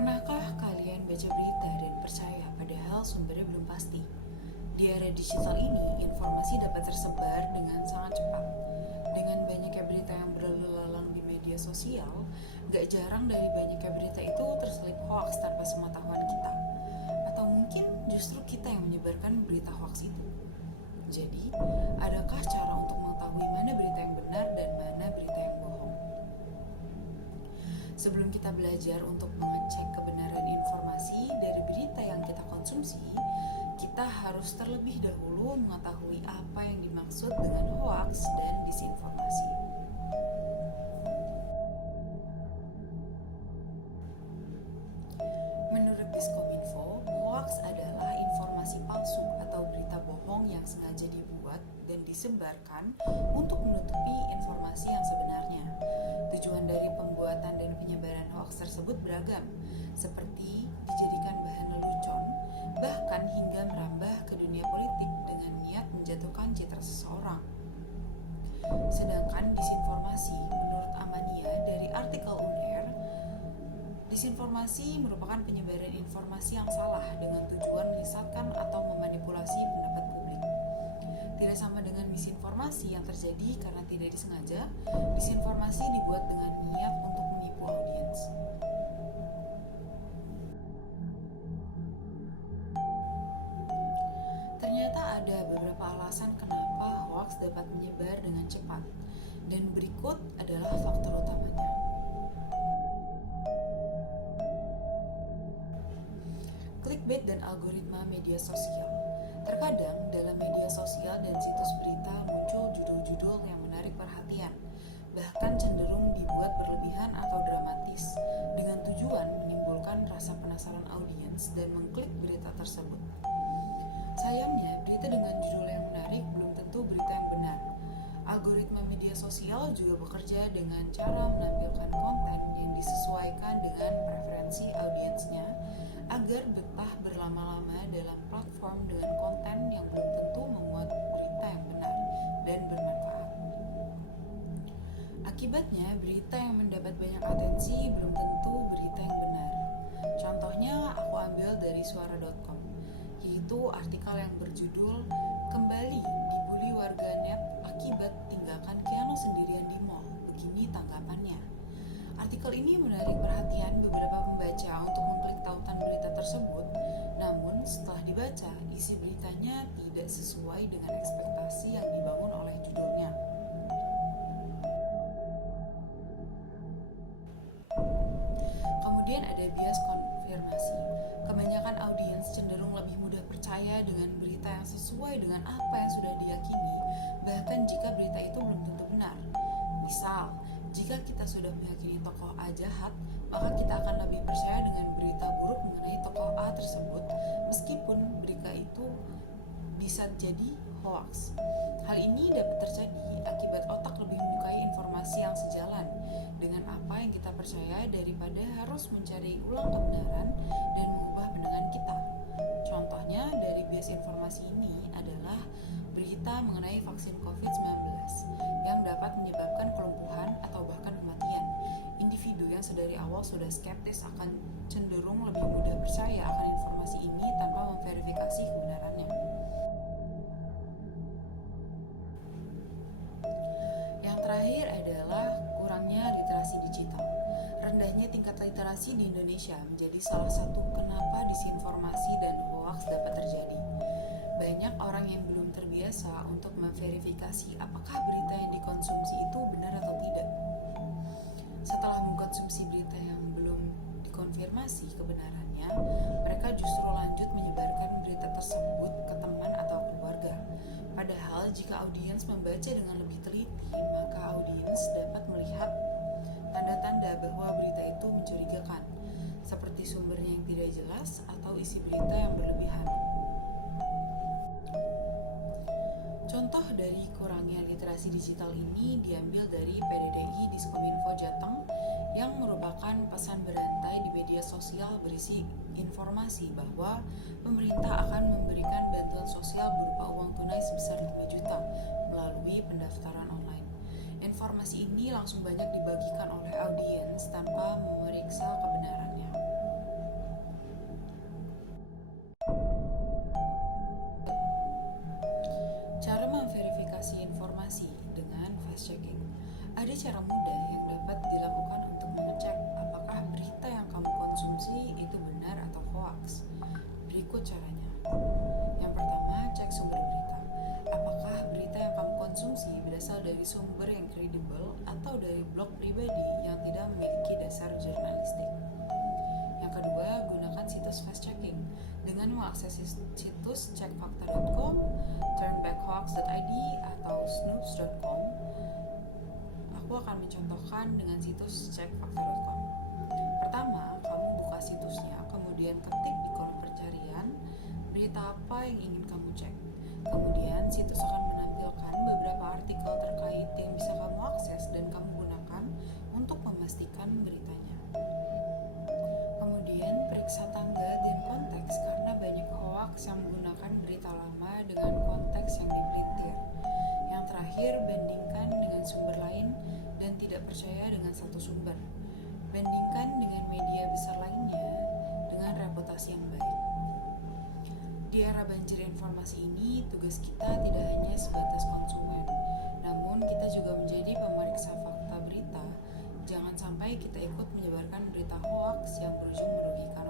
Pernahkah kalian baca berita dan percaya padahal sumbernya belum pasti? Di era digital ini, informasi dapat tersebar dengan sangat cepat. Dengan banyaknya berita yang berlalu lalang di media sosial, gak jarang dari banyaknya berita itu terselip hoax tanpa sepengetahuan kita. Atau mungkin justru kita yang menyebarkan berita hoax itu. Jadi, adakah cara untuk mengetahui mana berita yang benar dan mana berita yang bohong? Sebelum kita belajar untuk mengecek kebenaran informasi dari berita yang kita konsumsi, kita harus terlebih dahulu mengetahui apa yang dimaksud dengan hoax dan disinformasi. Menurut Diskominfo, hoax adalah informasi palsu atau berita bohong yang sengaja dibuat dan disebarkan untuk menutupi informasi yang sebenarnya. Tujuan dari pembuatan dan penyebaran hoax tersebut beragam, seperti dijadikan bahan lelucon, bahkan hingga merambah ke dunia politik dengan niat menjatuhkan citra seseorang. Sedangkan disinformasi, menurut Amania dari artikel UNER, disinformasi merupakan penyebaran informasi yang salah dengan tujuan menyesatkan atau memanipulasi pendapat publik. Tidak sama dengan misinformasi yang terjadi karena tidak disengaja, disinformasi dibuat dengan niat untuk menipu audiens. Ternyata ada beberapa alasan kenapa hoax dapat menyebar dengan cepat, dan berikut adalah faktor utamanya. Clickbait dan algoritma media sosial. Terkadang dalam media sosial dan situs berita muncul judul-judul yang menarik perhatian, bahkan cenderung dibuat berlebihan atau dramatis, dengan tujuan menimbulkan rasa penasaran audiens dan mengklik berita tersebut. Sayangnya, berita dengan judul yang menarik belum tentu berita yang benar. Algoritma media sosial juga bekerja dengan cara menampilkan konten yang disesuaikan dengan preferensi audiensnya agar betah berlama-lama dalam platform dengan konten yang belum tentu memuat berita yang benar dan bermanfaat. Akibatnya, berita yang mendapat banyak atensi belum tentu berita yang benar. Contohnya aku ambil dari suara.com, yaitu artikel yang berjudul "Kembali dibully warganet akibat tinggalkan Keanu sendirian di mall. Begini tanggapannya." Artikel ini menarik perhatian beberapa pembaca untuk mengklik tautan berita tersebut, namun setelah dibaca, isi beritanya tidak sesuai dengan ekspektasi yang dibangun oleh judulnya. Kemudian ada bias konfirmasi. Kebanyakan audiens cenderung lebih mudah percaya dengan berita yang sesuai dengan apa yang sudah diyakini, bahkan jika berita itu belum tentu benar. Misal, jika kita sudah meyakini tokoh A jahat, maka kita akan lebih percaya dengan berita buruk mengenai tokoh A tersebut, meskipun berita itu bisa jadi hoax. Hal ini dapat terjadi akibat otak lebih menyukai informasi yang sejalan dengan apa yang kita percaya daripada harus mencari ulang kebenaran dan mengubah pandangan kita. Contohnya dari bias informasi ini adalah berita mengenai vaksin COVID-19 yang dapat menyebabkan kelumpuhan atau bahkan kematian. Individu yang sedari awal sudah skeptis akan cenderung lebih mudah percaya akan informasi ini tanpa memverifikasi kebenarannya. Yang terakhir adalah kurangnya literasi digital. Rendahnya tingkat literasi di Indonesia menjadi salah satu kenapa disinformasi dan hoax dapat terjadi. Banyak orang yang belum terbiasa untuk memverifikasi apakah berita yang dikonsumsi itu benar atau tidak. Setelah mengkonsumsi berita yang belum dikonfirmasi kebenarannya, mereka justru lanjut menyebarkan berita tersebut ke teman atau keluarga. Padahal jika audiens membaca dengan lebih teliti, maka audiens dapat melihat tanda-tanda bahwa berita itu mencurigakan, seperti sumbernya yang tidak jelas atau isi berita yang berlebihan. Contoh dari kurangnya literasi digital ini diambil dari PDDI Diskominfo Jateng yang merupakan pesan berantai di media sosial berisi informasi bahwa pemerintah akan memberikan bantuan sosial berupa uang tunai sebesar 5 juta melalui pendaftaran online. Informasi ini langsung banyak dibagikan oleh audiens tanpa memeriksa kebenarannya. dari sumber yang kredibel atau dari blog pribadi yang tidak memiliki dasar jurnalistik. Yang kedua, gunakan situs fact-checking. Dengan mengakses situs cekfakta.com, turnbackhoax.id, atau snopes.com, aku akan mencontohkan dengan situs cekfakta.com. Pertama, kamu buka situsnya, kemudian ketik di kolom pencarian berita apa yang ingin kamu cek. Kemudian situs akan menampilkan beberapa artikel terkait yang bisa kamu akses dan kamu gunakan untuk memastikan beritanya. Kemudian periksa tanggal dan konteks karena banyak hoaks yang menggunakan berita lama dengan konteks yang dipelintir. Yang terakhir, bandingkan dengan sumber lain dan tidak percaya dengan satu sumber. Bandingkan dengan media besar lainnya dengan reputasi yang baik. Di era banjir informasi ini, tugas kita tidak hanya sebatas konsumen, namun kita juga menjadi pemeriksa fakta berita. Jangan sampai kita ikut menyebarkan berita hoaks yang berujung merugikan